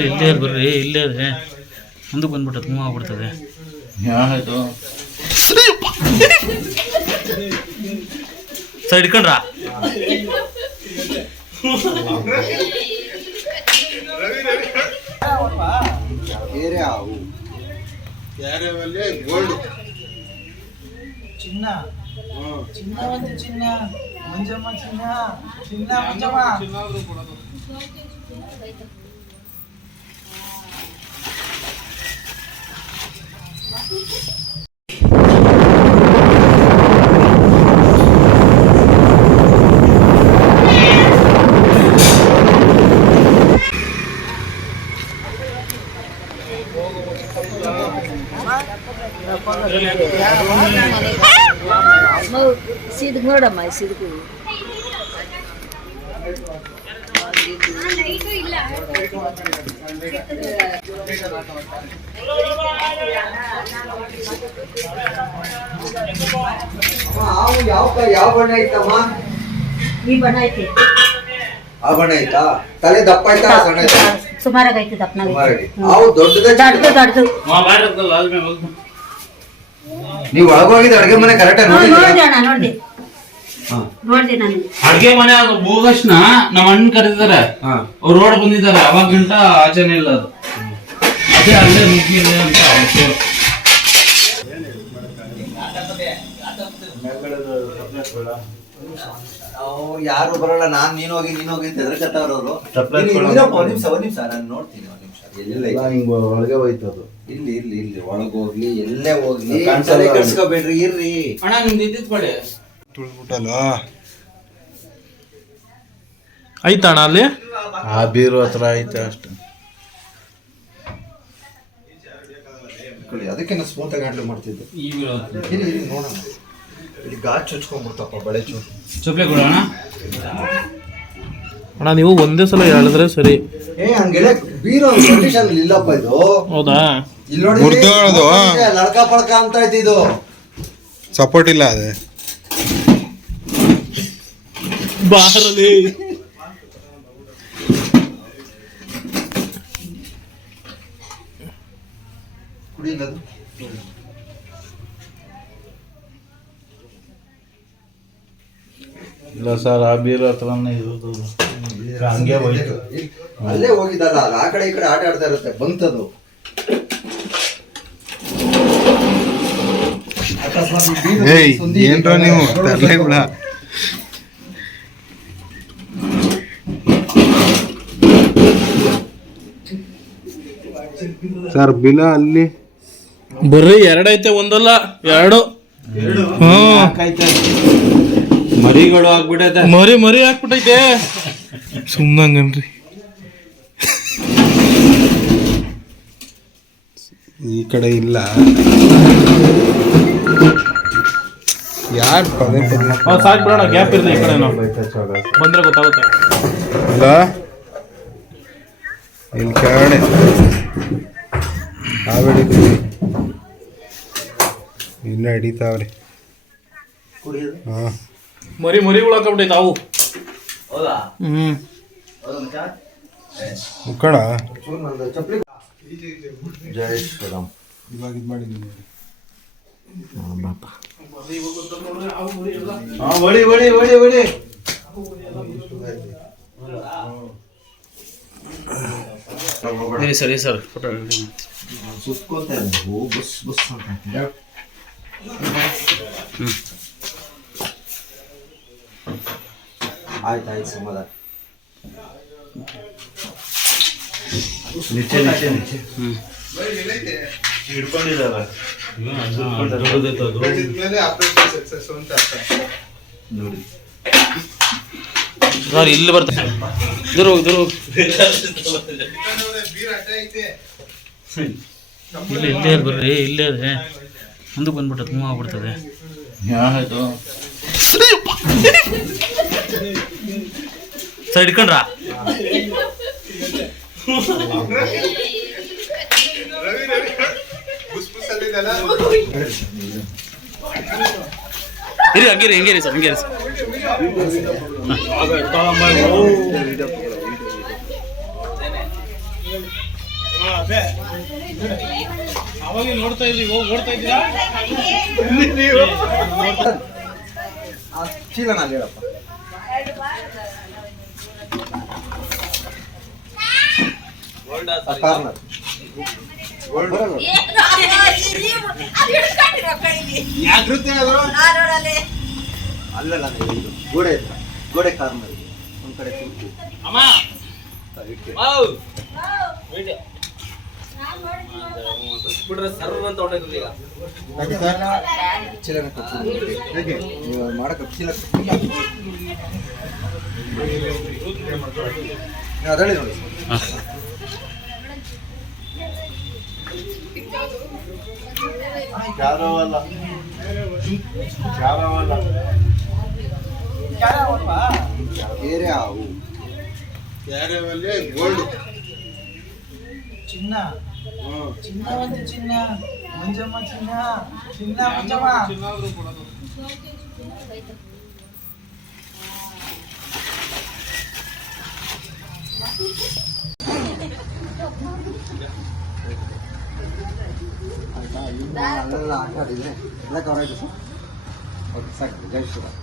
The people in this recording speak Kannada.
ಇಲ್ಲಿ ಇಲ್ಲೇ ಬರ್ರಿ ಇಲ್ಲೇ ಅದೇ ಮುಂದಕ್ಕೆ ಬಂದ್ಬಿಟ್ಟು ತುಂಬ ಆಗ್ಬಿಡ್ತದೆ. ಸರ್ ಹಿಡ್ಕೊಂಡ್ರಾ? ಚಿನ್ನ. ಚಿನ್ನ ಒಂದು ಚಿನ್ನ. ಮಂಜಮ್ಮ ಚಿನ್ನ. ಚಿನ್ನ ಮಂಜಮ್ಮ. నువ్వు సిద్ధి కూడా అమ్మాయి ಹಾವು ಯಾವ ಕ- ಯಾವ ಬಣ್ಣ ಐತಮ್ಮ ಈ ಬಣ್ಣ ಐತಿ ಆ ಬಣ್ಣ ಐತಾ ತಲೆ ದಪ್ಪ ಐತಾ ಸಣ್ಣ ಐತಾ ಸುಮಾರಾಗ ಐತಿ ದಪ್ಪನಾಗ ಸುಮಾರಾಗಿ. ಹಾವು ದೊಡ್ಡದ ದೊಡ್ಡದು ದೊಡ್ಡದು ನೀವು ಒಳಗೋಗಿದ್ದು ಅಡ್ಗೆ ಮನೆ ಕರೆಕ್ಟ್ ಹ್ಞೂ, ನೋಡಿ ನೋಡ್ದೆ ಅಣ್ಣ ನೋಡ್ದೆ ನೋಡ್ದೆ ನಾನು. ಅಡ್ಗೆ ಮನೆ ಅದು ಭೂಗಷ್ಣ ನಮ್ಮ ಅಣ್ಣ ಕರೆದಿದ್ದಾರೆ ಹಾ. ಅವ್ರು ರೋಡ್ ಬಂದಿದ್ದಾರೆ ಅವಾಗ ಆಚೆನೇ ಆಚೆನೆ ಇಲ್ಲ ಅದು. ಅದೇ ಅಲ್ಲೇ ಮುಗಿಯಿದೆ ಅಂತ ಅವ್ರು ಯಾರು ಬರಲ್ಲ ನಾನ್ ನೀನ್ ಹೋಗಿ ನೀನ್ ಹೋಗಿ ಅಂತ ಹೆದರ್ಕತ್ತವ್ರ ಅವರು. ಚಪ್ಲ ಒಂದ್ ಹಾಕೊಳ್ಳೋದು. ನಿಮಿಷ ಒಂದ್ ನಿಮಿಷ ನಾನು ನೋಡ್ತೀನಿ ಒಂದ್ ನಿಮಿಷ. ಎಲ್ಲ ಎಲ್ಲ ಹಿಂಗ್ ಒಳಗೆ ಹೋಯ್ತದು ಇಲ್ಲಿ ಇಲ್ಲಿ ಇಲ್ಲಿ ಒಳಗ್ ಹೋಗ್ಲಿ ಎಲ್ಲೇ ಹೋಗ್ಲಿ ಕಟ್ಸ್ಕೋಬೇಡ್ರಿ ಇರ್ರಿ. ಅಣ್ಣ ನಿಮ್ದು ಇದ್ದಿದ್ ಕೊಡಿ ಐತಣ ಅಣ್ಣ ಅಲ್ಲಿ? ಆ ಬೀರು ಹತ್ರ ಐತೆ ಅಷ್ಟೇ. ಅದಕ್ಕೆ ನಾನು ಸ್ಮೂತ್ ಆಗಿ ಹ್ಯಾಂಡಲ್ ಮಾಡ್ತಿದ್ದೆ. ಇಲ್ಲಿ ಇಲ್ಲಿ ನೋಡೋಣ. ಇಲ್ಲಿ ಗಾಜ್ ಚುಚ್ಕೊಂಡ್ಬಿಡ್ತಪ್ಪ ಬಳೆ ಚು ಚಪ್ಪಲಿ ಕೊಡೋಣ? ಅಣ್ಣ ನೀವು ಒಂದೇ ಸಲ ಹೇಳಿದ್ರೆ ಸರಿ. ಏ ಹಂಗೆಲ್ಲ ಬೀರು ಕಂಡೀಷನ್ ಇಲ್ಲಪ್ಪ ಇದು. ಹೌದಾ? ಇಲ್ಲಿ ನೋಡಿ ಮುರ್ದೋಳದು. ಲಡ್ಕ ಪಡ್ಕ ಅಂತ ಐತಿ ಇದು. ಸಪೋರ್ಟ್ ಇಲ್ಲ ಅದೇ. ಅದು ಇಲ್ಲ ಸರ್ ಆ ಬೀರ್ ಹತ್ರನೇ ಇರೋದು. ಹಂಗೆ ಹೋಯ್ತು. ಅಲ್ಲೇ ಹೋಗಿದ್ದಲ್ಲ ಅದು ಆ ಕಡೆ ಈ ಕಡೆ ಆಟ ಆಡ್ತಾ ಇರುತ್ತೆ ಬಂತದು. ಏಯ್ ಏನ್ರ ನೀವು ತರ್ಲೇಗಳ ಸರ್ ಬಿಲ ಅಲ್ಲಿ ಬರ್ರಿ ಎರಡೈತೆ ಒಂದಲ್ಲ ಎರಡು. ಹ್ಮ್. ಮರಿಗಳು ಆಗ್ಬಿಟ್ಟೈತೆ. ಮರಿ ಮರಿ ಹಾಕ್ಬಿಟ್ಟೈತೆ ಸುಮ್ನಂಗನ್ರಿ. ಈ ಕಡೆ ಇಲ್ಲ. ಯಾರು ಪದೇ ಪದೇ ಸಾಕ್ ಬಿಡೋಣ ಗ್ಯಾಪ್ ಇರ್ತದೆ ಈ ಕಡೆ ನಾವು. ಬಂದ್ರೆ ಗೊತ್ತಾಗುತ್ತೆ. ಅಲ್ಲ ಇಲ್ಲಿ ಕೆಳಗಡೆ ಹಾವು ಹಿಡಿತೀವಿ ಇಲ್ಲ ಹಿಡಿತಾವ್ರಿ. ಹಾಂ. ಮರಿ ಹೌದಾ? ಹ್ಮ್. ಹೌದಾ ಮಚ್ಚ? ಮುಕ್ಕಣ ಚೂರು ನಂದು ಚಪ್ಲಿ ಜೈ ಶ್ರೀರಾಮ್. ಇವಾಗ ಇದು ಮಾಡಿದ್ದೀನಿ ನೋಡಿ ಸರಿ ಸರಿ ಸರ್ ಫೋಟೋ ಸುತ್ಕೋತಾ ಇದೆ ಓ ಬಸ್ ಬಸ್ ಅಂತ ಆಯ್ತು ಆಯ್ತು ಸಮಾಧಾನ ನಿಚ್ಚೆ ನಿಚ್ಚೆ ನಿಚ್ಚೆ ಹಿಡ್ಕೊಂಡಿದ್ದಾರೆ ನೋಡಿ ಸರ್ ಇಲ್ಲಿ ಬರ್ತಾರೆ ದೂರ ಹೋಗಿ ದೂರ ಹೋಗಿ ಇಲ್ಲಿ ಇಲ್ಲೇ ಬರ್ರಿ ಇಲ್ಲೇ ಅದೇ ಮುಂದಕ್ಕೆ ಬಂದ್ಬಿಟ್ಟು ತುಂಬ ಆಗ್ಬಿಡ್ತದೆ. ಯಾವ್ದು ಸರ್ ಹಿಡ್ಕೊಂಡ್ರಾ? ಇರಿ ಹಂಗಿರಿ ಹಿಂಗಿರಿ ಸರ್ ಹಿಂಗಿರಿ ಸರ್. ಅವಾಗ ನೋಡ್ತಾ ಇದ್ರಿ ಓಡ್ತಾ ಇದ್ದೀರಾ ಆ ಚೀಲನಲ್ಲಿ ಹೇಳಪ್ಪ ಕಾರ್ನರ್ ಅಲ್ಲಲ್ಲ ಗೋಡೆ ಹತ್ರ ಗೋಡೆ ಕಾರ್ನರ್ ಒಂದ್ ಕಡೆ ಸರ್ ಚೀಲನ ಹೇಗೆ? ನೀವು ಮಾಡಕ್ಕೆ ಚೀಲ ಕಟ್ಟಿ ನೀವು ಅದರಲ್ಲಿ ನೋಡಿ ಯಾರವಲ್ಲ ಯಾರವಲ್ಲ ಯಾರವಲ್ಲೇ ಗೋಲ್ಡ್ ಚಿನ್ನ ಚಿನ್ನ ಒಂದು ಚಿನ್ನ ಮಂಜಮ್ಮ ಚಿನ್ನ ಚಿನ್ನ ಮಂಜಮ್ಮ ಅಲ್ಲೆಲ್ಲ ಆಟ ಆಡಿದ್ರೆ ಎಲ್ಲ ಕವರ್ ಆಯ್ತು ಸರ್ ಓಕೆ ಸಾಕು ಜೈ ಶ್ರೀರಾಮ್